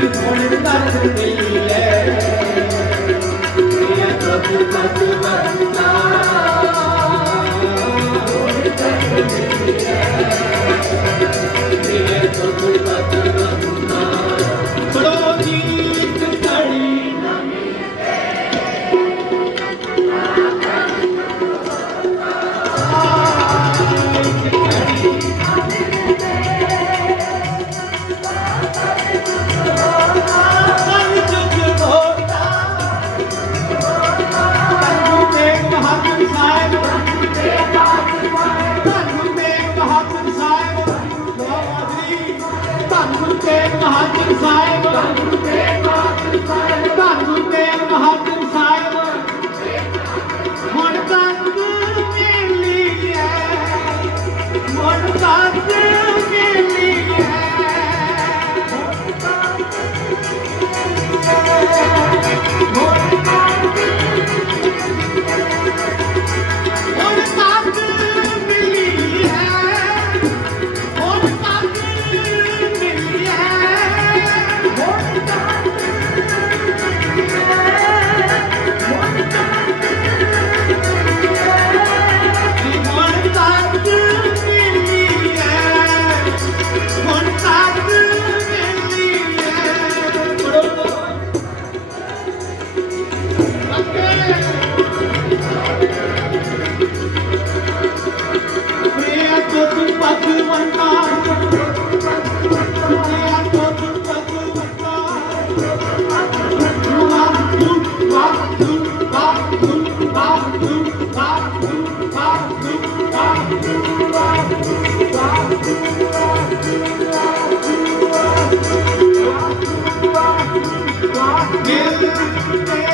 Thank you. Waheguru Tegh Bahadur Sahib Yeah.